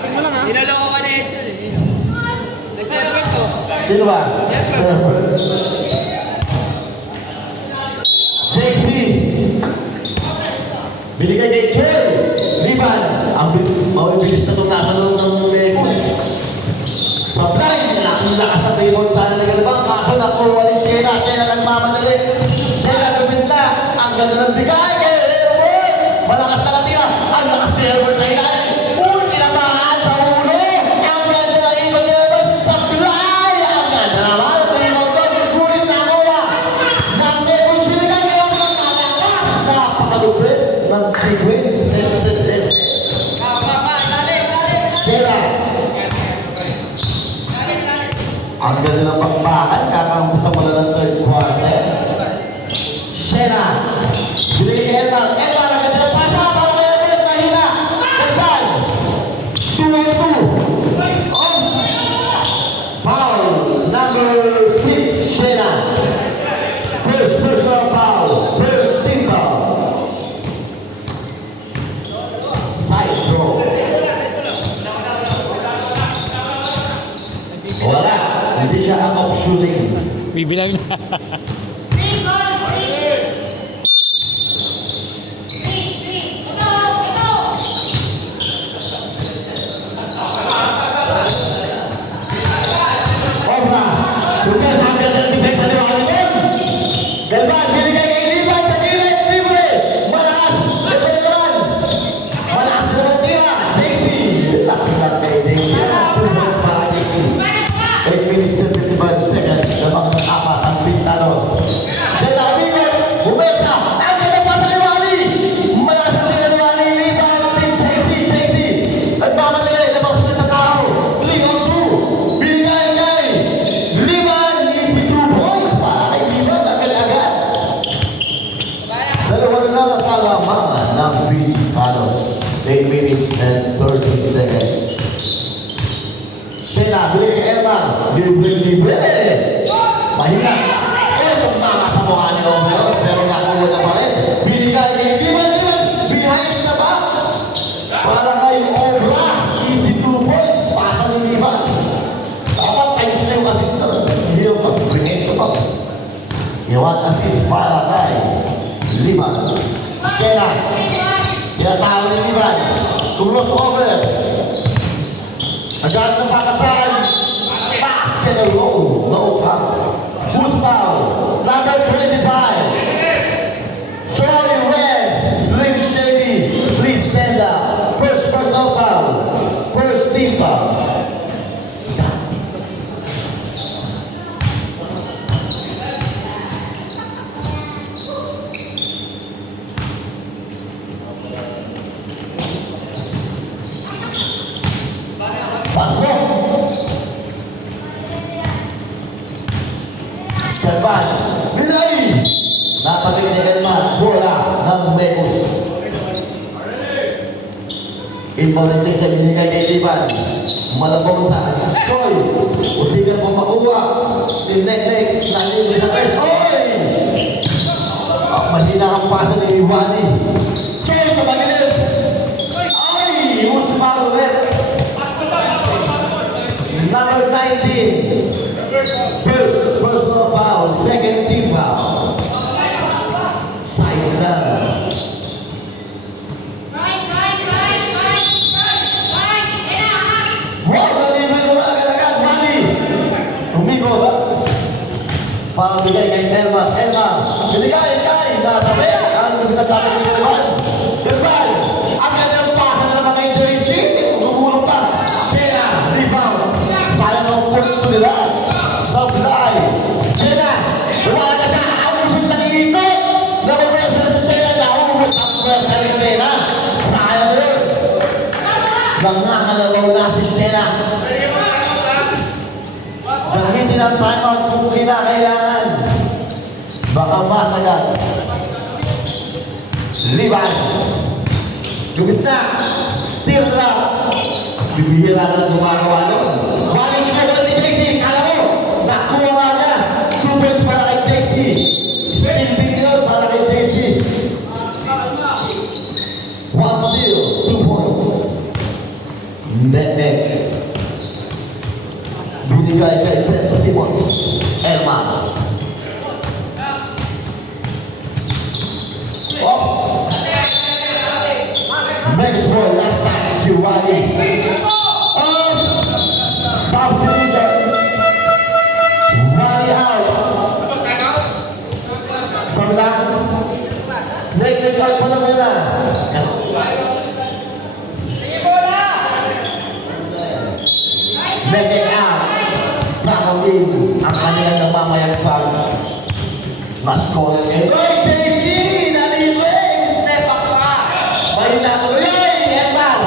Tapping mo lang ha. Niloloko ka na Edson eh. Nag-server to. Sino ba? JC. Binigay kay Chel. Liban. Ang bilis na itong nasa loob ng Mekos. Sa blind, ang lakas na payroll sana na galbang. Kaso nakuha ni Shena. Shena nagmamadali. Shena gabit na. Ang ganda ng bigay kay Elwood. Malakas na katira. Ang lakas ni Elwood sa ilalim. Uy, tinamahan sa ulo. Ang ganda na ibang ni Elwood sa blind. Ang ganda naman. At ibang doon. Gulit na kuha. Nang Mekos binigay kay ang malakas. Napakalupit ng sequence. Shena. Ang ganda ng bakbakan, kakaumpisa mo na ng third quarter. Shena. Binigay kay Elman. Elman, ang ganda ng pasa. Para kay Elman, mahina. Elman. 2-2. Off. Foul. Number 6, Shena. First personal foul. First team foul. Side throw. Wala. Hindi siya ang off-shooting. Bibilang na. Obra. Tugas ang ganda ng defense sa liwangan doon. Delban, binigay kay Liban sa gilid. Libre. Malakas. Libre naman. Malakas naman tira. Dixie. Relax lang kay Dixie. 2 points para kay Dixie. 8 minutes and 55 seconds. Lamang ng apat ang Pintanos. Shena Bigel. Bumesa. Ang ganda pa sa liwangan. Malakas ang tira liwangan. Liban. Team Dixie. Dixie. Nagmamadali. Labang sila sa tao. Ling on 2. Binigay kay Liban. Easy 2 points para kay Liban. Agad-agad. Dalawa na lang ang kalamangan ng Pintanos. 8 minutes and 30 seconds. Shena, bili kay Elman. Libre. Mahina. Itong mga sa mukha ni Romeo, pero nakuha na pa rin. Binigay kay Liban. Behind na ba? Para kay Obra. Easy 2 points. Pasa ni Liban. Dapat times na yung assist na. Hindi yung mag-bring ito pa. Iwan assist para kay Liban. Shena. Tinatawag ni Liban. Cross over. Agad ng pakasan. Basket and roll. No foul. Who's foul? Number 25. Joy West. Slim Shady. Please stand up. First personal foul. First team foul. Pasok. Servan. Binay. Napabili ni Elman. Bola ng Mekos. Ipalintik sa binigay kay Liban. Malabong sa Choy. Utigan mo makuha. Nek-nek. Nalibre sa tres. Oy! Mahina ang pasa ni Iwani. Choy, kapagilid. Ay! Mas foul ulit. Number 19. First personal foul. Second team foul. Side down. Wow! Nalibre ko agad-agad. Mali. Tumigo. Para bigay kay Elman. Elman. Binigay kay Natabe. Ang nagkakapit ni Elman. Elman. Ang gandang pasa na naman kay JC. Gumulong pa. Shena. Rebound. Sayang ang punto nila. Supply. Shena. Lumala ka sa amulong sa ikot. Nababasa na sa Shena. Nahumot ang pwersa ni Shena. Sayang yun. Nangangalalaw na si Shena. Dahil hindi na timeout kung kinakailangan. Baka masagat. Liban. Gumit na. Tira. Bibihira na gumagawa nun. Maling ginagawa ni JC. Kala mo, nakuha nga na. 2 points para kay JC. Still big yun para kay JC. 1 steal, 2 points. Net Simmons. Elman. Ops. Next ball, last time, si Wally. Ops. Substitution. Wally out. Sabi lang. Negative out mo na muna. Negative out. Nakawin ang kanilang nagmamayang fan. Mas-score and Roy JC! Nalibig! Step up pa! May natuloy! Edman!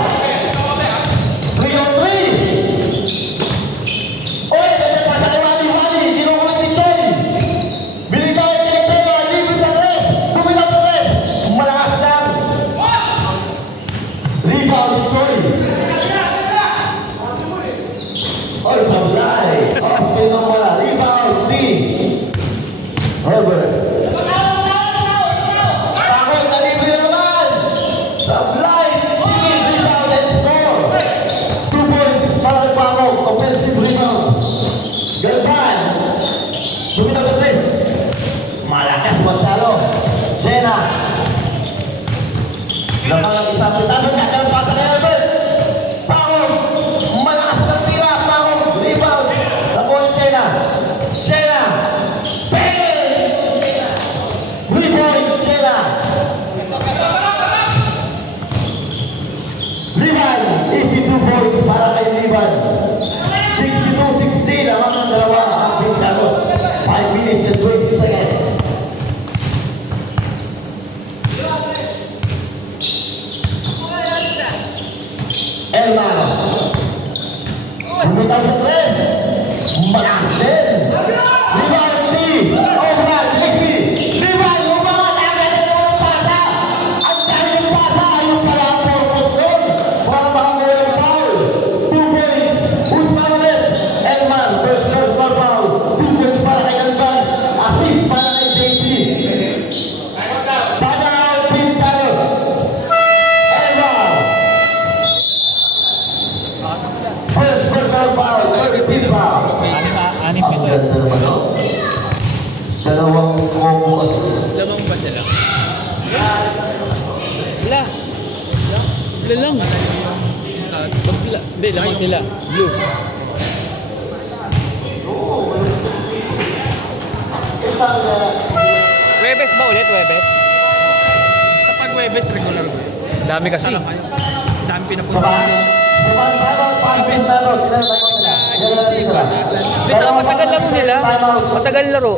3-on-3! Oy! Nandiyan pa sa Wally! Wally! Kinukulit ni Choy! Binigay kay Seno! Libre sa tres! Tumilang sa tres! Malakas lang! Rebound ni Choy! Oy! Sablay! Off-skin ng wala! Rebound ni Herbert! Takot! Nalibre na naman! Sablay! Rebound and score! 2 points para kay Pangog! Offensive rebound! Galvan! Tumilang sa tres! Malakas masyado! Sena! Lamang ang isang pitado, kakang pasa kay Herbert! Pangog! Malakas ng tira! Pangog! Rebound! Tapos Sena! Sena! Bang! 3 points Sena! Liban! Easy 2 points para kay Liban! 62-16 ang mga dalawa ang Pintanos. 5 minutes and 20 seconds. Elman. Bumitaw sa tres. Malakas din. Rebound si Obran. Jesse. Rebound. Umangat. Agad na naman ang pasa. Ang dami ng pasa. Yung pala ang purpose doon. Para makakuha ng foul. 2 points. Usman ulit. Elman. First personal foul. 2 points para kay Galvan. Assist para kay JC. Tagaw Pintanos. Elman. First personal foul. Third team foul. Anim Ang ganda naman, no? Dalawang combo assist. Lamang ba sila? Wala. Wala lang. Wala. Hindi, lamang sila. Blue. Webes ba ulit? Webes? Sa pag-Webes, regular ko. Dami kasi. Dami Sa pinapunta. Sabahan tayo, Pintanos. Sila na tayo nila. Sila na tira. Hindi, saka matagal laro nila. Matagal laro.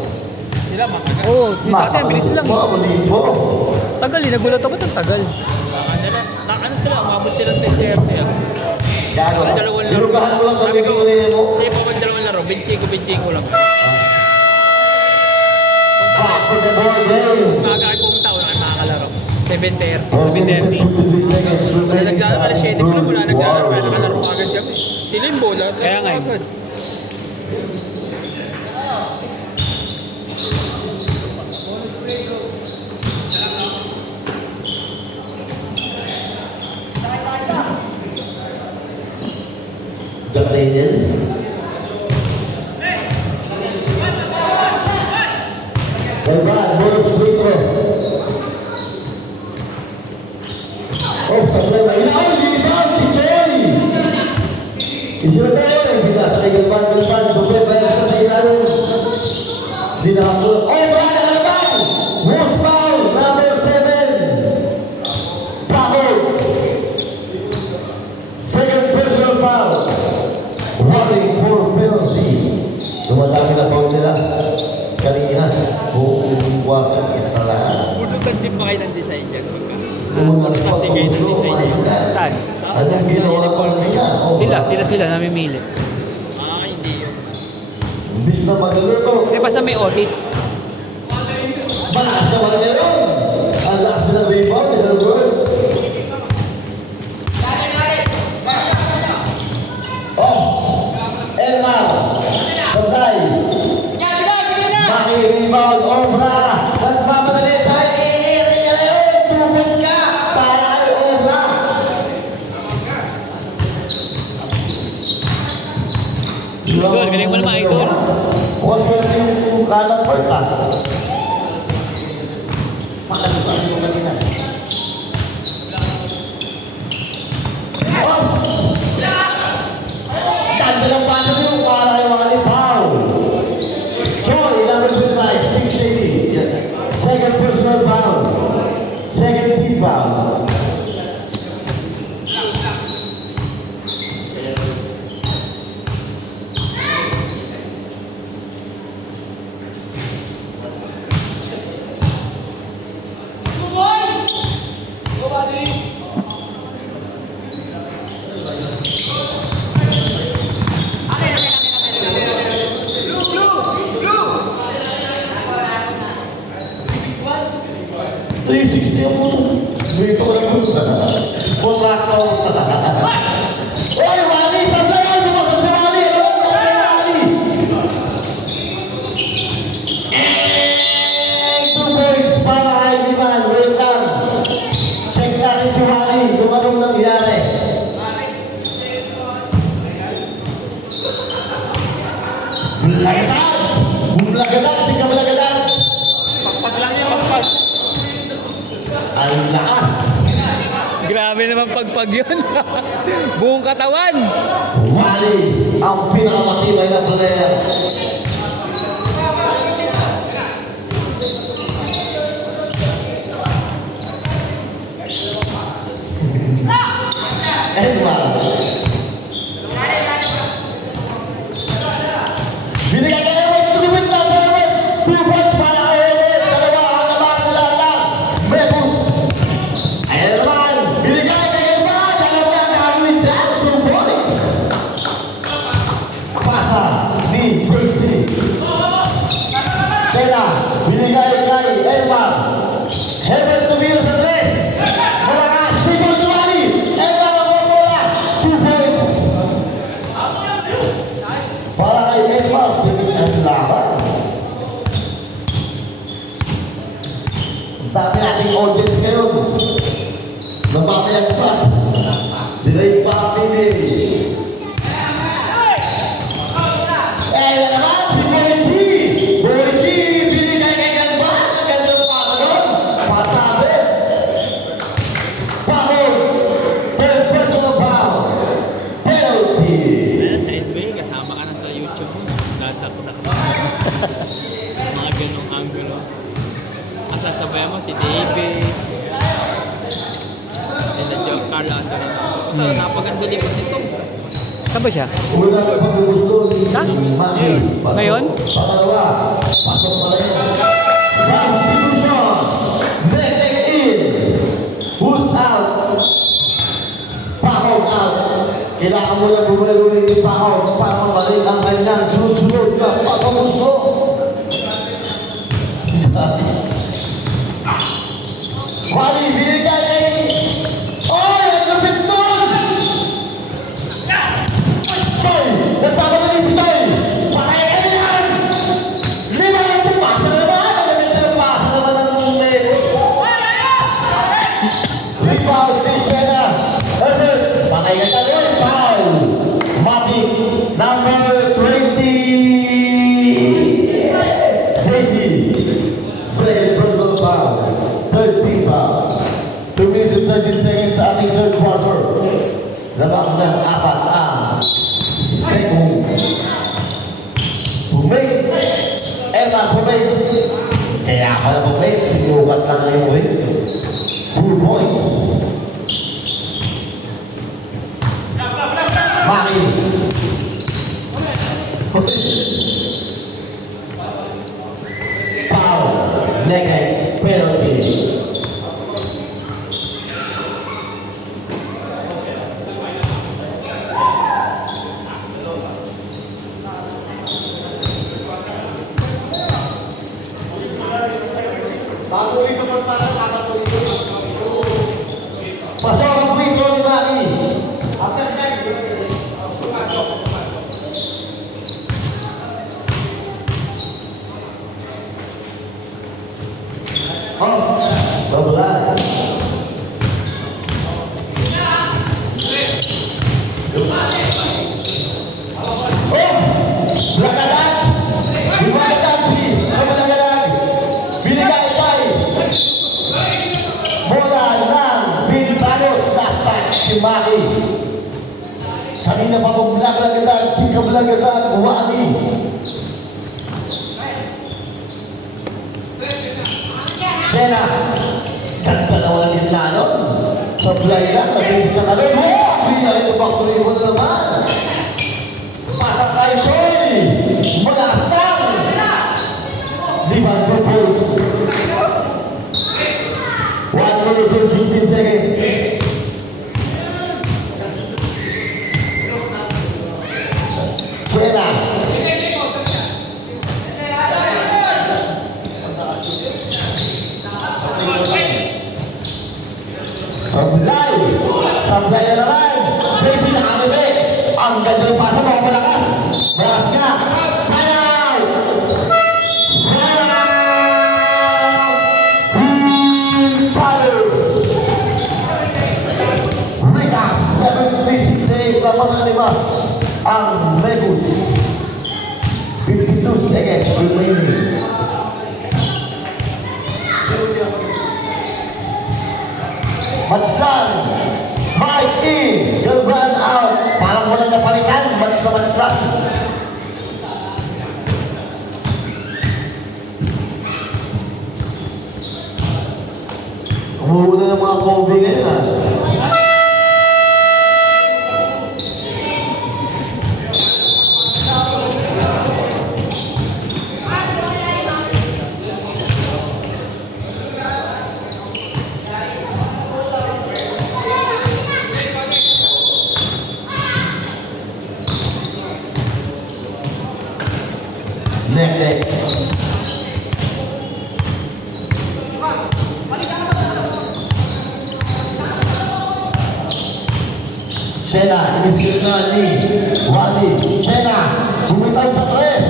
Sila matagal. Oo, yung sa atin, bilis lang. Malibo. Tagal eh, nagulat ako ang tagal. Ano sila, umabot sila ng 10-30 ah. Gago. Ang dalawang laro. Dinugahan mo lang Sabi kami ko, kung kanina mo. sa iba pag dalawang laro, benchiko lang. Back to the ball game. Maaga ay pumunta, wala kayo makakalaro. 7:30. 53 seconds. Wala naglalaro, alas 7 ko lang wala naglalaro, kaya nakalaro agad kami. Si Limbo, lahat Kaya nga eh. agad. Jack Daniels. Galvan, bonus free throw. Oh, sablay na. Inaw, rebound ni Joey. Isip tayo, binasa kay Galvan. Galvan, bubay, bayar ka sa ilalim. Dinakakulot. Oh, Brad, Galvan! Most foul, number 7. Pahol. Second personal foul. Running for penalty. Dumadami na foul nila. Kanina, buong wakang isa lang. Bunutan din ba kayo ng design dyan? Bunutan kayo ng design dyan? Saan? Anong ginawa ko nila? Sila, namimili. Ah, hindi yun. Imbis na magaluto. Eh, basta may audits. Malakas naman ngayon. Ang lakas na ng rebound. Ito na word. Elmar. Sabay. Maki-rebound. Obra. Nagmamadali. Tayo. Tubos ka. Para kay Obra. Idol, galing mo naman, idol. Napakalipan mo kanina. Oops! Ganda ng pasa niyo para kayo mga lipaw. Joy, 11.5, Steve Shady. Second personal foul. Second team foul. Dito ko lang punta. Pusako. Oy, Wally! Sandali! Bumakot si Wally! Ano ang nangyari kay Wally? And 2 points para kay Liman. Wait lang. Check natin si Wally kung anong nangyari. Bulagadan! Bulagadan! Si Kabalagadan! Pagpag lang yan, pagpag. Ang lakas! Grabe naman pagpag yun. Buong katawan. Wally, ang pinakamatibay na player. Edward. Binigay ka naman ito ni Wint na sa Edward. 2 points para kay Edward. Dalawa ang laban na lang. Metus. Ayan naman. Binigay kay Edward. Alam na gagawin dyan. 2 points. Pasa ni JC. Sena. Binigay kay Edward. Heaven to be sa tres. Malakas. Tigol ni Wally. Edward ang bola. 2 points. Para kay Edward. Tingin ang laban. Ang dami nating audience ngayon. Nagpapayag pa. Delay pa kami. Eh, na naman si Boyki. Boyki, binigay kay Ganban. Ang gandang pasa doon. Pasabi. Foul. Third personal foul. Penalty. Kaya sa NBA, kasama ka na sa YouTube mo. Tatak-tak. Mga ganong angulo. Kasasabayan mo si Davis. Sila Joe Carl Anthony. Ito, napaganda libot nito. Saan ba siya? Una ka pag-gusto. Ha? Maki. Pasok. Ngayon? Pangalawa. Pasok pa rin. Substitution. Neck in. Who's out? Pahog out. Kailangan mo lang bumalo rin yung pahog para mabalik ang kanyang sunod-sunod na pagkamusto. Wally, binigay kay... Oy! Ang lupit nun! Toy! Nagpapadali si Toy! Patay ka na yan! Lima lang po! Pasa na naman! Ang maganda ng pasa naman ng Metos! Rebound ni Sena! Herbert! Patay ka na rin! Foul! Matic! Number 20! JC! Second personal foul! Third team foul! 2 minutes and 13 seconds sa ating third quarter. Labang ng apat ang second. Pumake. Emma Pumake. Kaya pala Pumake, sinukat lang ngayong ring. 2 points. Maki. Foul. Naked. Penalty. Bago rin sa pagpapalala. Kanina pa maglaglagan, si kablagagan, Wali. Sena, ganda na wala din na nun. Sablay lang, nabibig sa kalon. Hindi na ito factory mo na naman. Pasang tayo, Soy. Malakas lang. 5 points. 1 minute and 16 seconds. Sena. Sablay! Sablay na naman! Tracy nakamiti! Ang ganda ng pasa mo, malakas! Malakas ka! Final! Follows! Recap! 73-68 laban ng 5 ang Megus. 52 seconds remaining. Matslan, Mike in, Galvan out. Parang walang napalitan, match na Matslan. Umuuna ng mga Kobe ngayon ah. Nek. Sena, iniskil na ni Wali. Sena, bumitaw sa tres.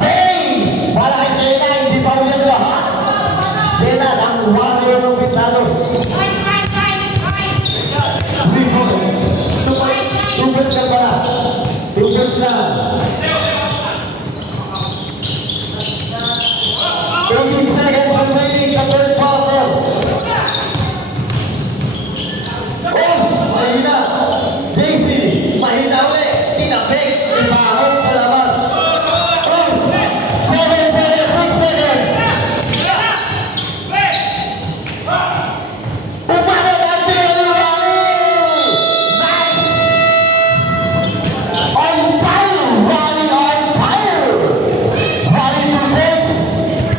Bang! Wala kay Sena, hindi pa ulit lahat. Sena, ang Wali ng Pitalos.